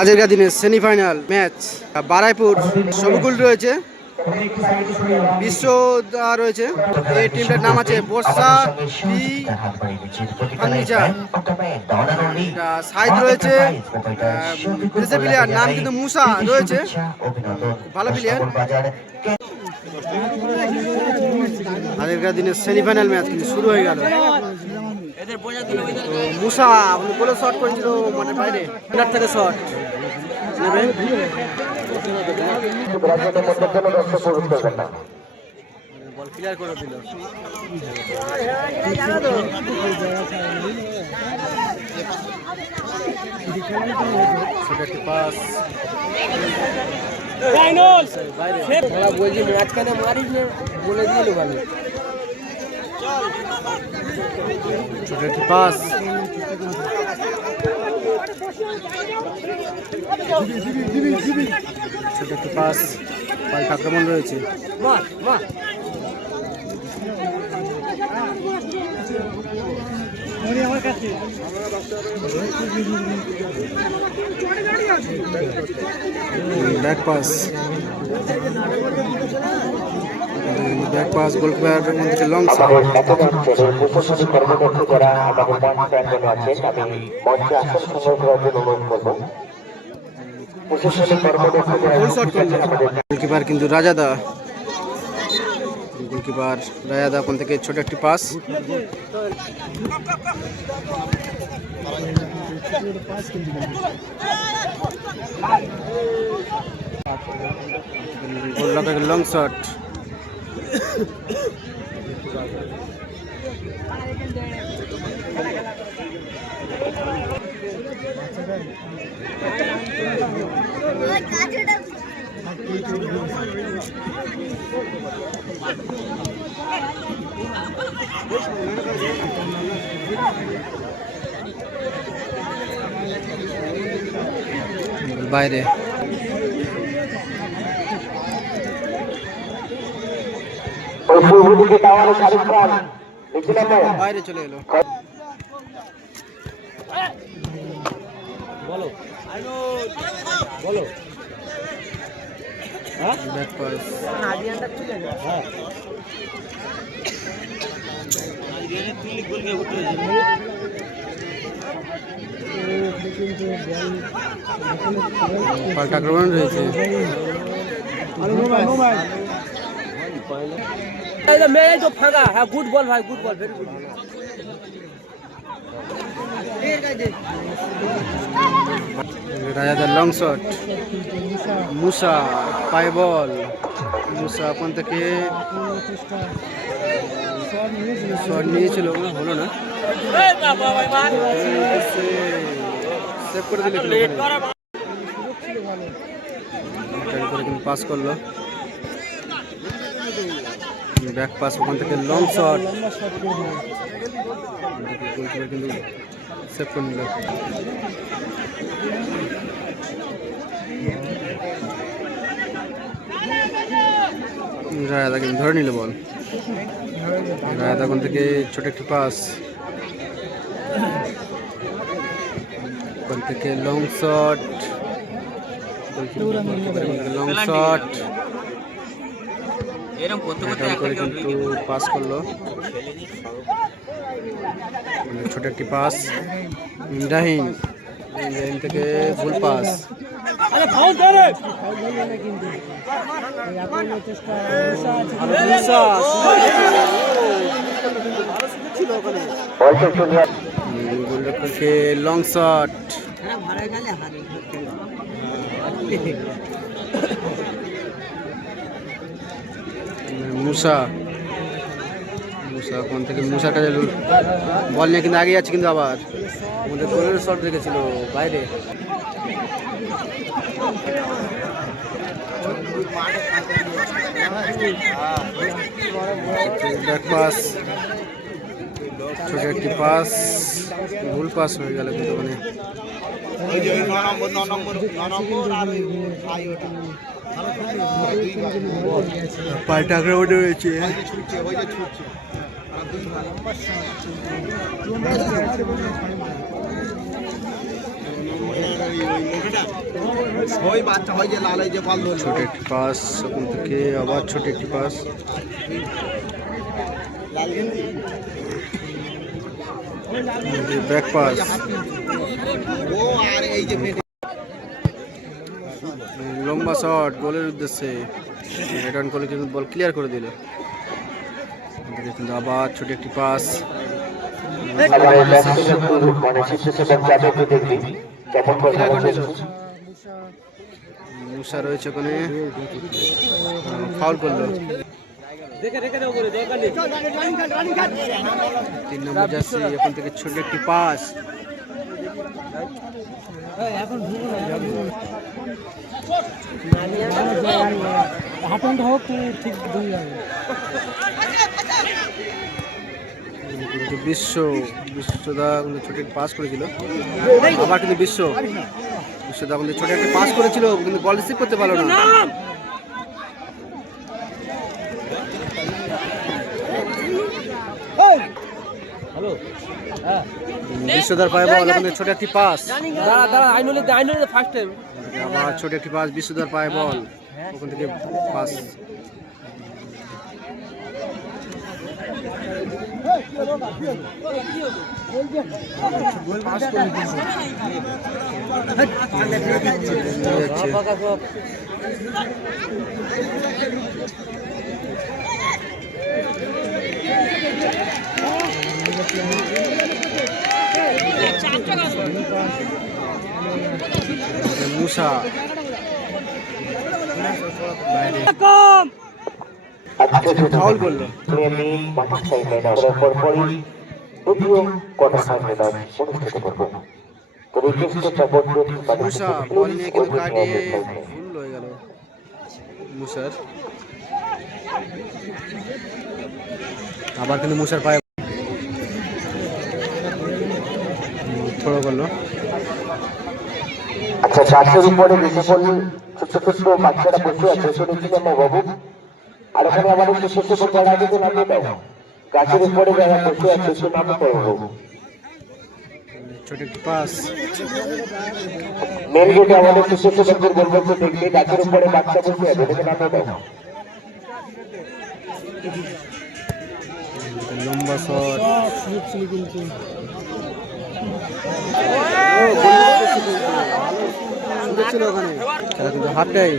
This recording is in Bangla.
আজকের দিনে সেমিফাইনাল ম্যাচ বারাইপুর সবগুল রয়েছে, বিশ্ব রয়েছে। এই টিমটার নাম আছে বর্ষা বি ফার্নিচার। সাইদ রয়েছে বিদেশি প্লেয়ার, নাম কিন্তু মুসা রয়েছে, ভালো প্লেয়ার। আগেরকার দিনে সেমিফাইনাল ম্যাচ কিন্তু শুরু হয়ে গেল। মুসা বলে শট করেছিল, মানে বাইরে থেকে শট নেবে। বল ক্লিয়ার করে দিল। পাস বলছি মাঝখানে মারিস বলে দিল ভালো। ছোট একটি পাস, ছোট একটি পাস, পাল্টা আক্রমণ রয়েছে। Back pass, back pass, goalkeeper মধ্যে লং শট। প্রশাসনিক কর্মকর্তা যারা আমাদের মঞ্চ প্রাঙ্গণে আছেন, আমি মঞ্চে আসন সংগ্রহ করার জন্য অনুরোধ করব। প্রশাসনিক কর্মকর্তা গোলকিপার কিন্তু রাজাদা, গোলকিপার রাজাদা কোন থেকে ছোট একটি পাস, লং শট। বাইরে বাইরে চলে এলো। বলো বলো ব্যাক পাস, পাল্টা আক্রমণ রয়েছে। ফাঁকা, হ্যাঁ গুড বল ভাই, গুড বল, ভেরি গুড। রাজাদার লং শট, মুসা পায় বল, মুসা কোন থেকে শট নিয়েছিল, হলো না, সেভ করে দিল, কিন্তু পাস করলো। ব্যাক পাস, ওখান থেকে লং শট, কিন্তু সেভ করে নিল। রায়দা কিন্তু ধরে নিল বল। রায়দা কোন থেকে ছোট একটি পাস, ওখান থেকে লং শট, লং শট করে কিন্তু পাস করলো। ছোট একটি পাস, ইব্রাহিম থেকে ভুল পাস, গোলরক্ষককে লং শট, মুসা, মুসা কোন থেকে, মুসার কাছে বল নিয়ে কিন্তু আগে যাচ্ছে, কিন্তু আবার আমাদের গোলের শট রেখেছিল বাইরে। ব্যাক পাস, ছোট একটি পাস, ভুল পাস হয়ে গেল কিন্তু ওখানে। পাল্টা আক্রমণ রয়েছে। ওই বাচ্চা হয় যে লাল এই যে বল ধরলো ছোট একটি পাস ওখান থেকে আবার ছোট একটি পাস। ব্যাক পাস, ও আর এই যে লম্বা শট গোলের উদ্দেশ্যে, রিটার্ন করে কিন্তু বল ক্লিয়ার করে দিল। কিন্তু আবার ছোট একটি পাস, আমাদের ম্যাচটি কিন্তু মানে সিচুয়েশন যাবে একটু দেখবি কেমন করে ক্লিয়ার করে দিল। চলছে। মুসা রয়েছে ওখানে, ফাউল করলো। 3 নম্বর জার্সি ওখান থেকে ছোট একটি পাস, কিন্তু বিশ্বদা ছোট একটি পাস করেছিল। আবার কিন্তু বিশ্বদা কিন্তু ছোট একটি পাস করেছিল কিন্তু বল রিসিভ করতে পারলো না। বিশ্বদার পায়ে বল, ওখানে ছোট একটি পাস, আবার ছোট একটি পাস, বিশ্বদার পায়ে বল, ওখান থেকে পাস। মুসা ফাউল করলো। আমি পাকিস্তান ম্যাচ পরপরই দ্বিতীয় কোয়ার্টার ফাইনাল ম্যাচ অনুষ্ঠিত করব। তো রিকোয়েস্ট সাপোর্ট মুসা বল নিয়ে কিন্তু কাটিয়ে ভুল হয়ে গেল মুসার। আবার কিন্তু মুসার পায়ে থ্রো করলো। আচ্ছা, গাছের উপরে বেশি পড়লে ছোট ছোট বাচ্চারা বসে আছে, ছোট ছিল না বাবু? আর ওখানে আমাদের ছোট ছোট যারা আছে নামিয়ে দাও। গাছের উপরে যারা বসে আছে সে নামে করবো। ছোট একটি পাস, মেন গেটে আমাদের ছোট ছোটদের বলবো দেখবে গাছের উপরে বাচ্চা বসে আছে, এটাকে নামিয়ে দাও। লম্বা শট, ছিল ওখানে খেলা কিন্তু হাফ টাইম।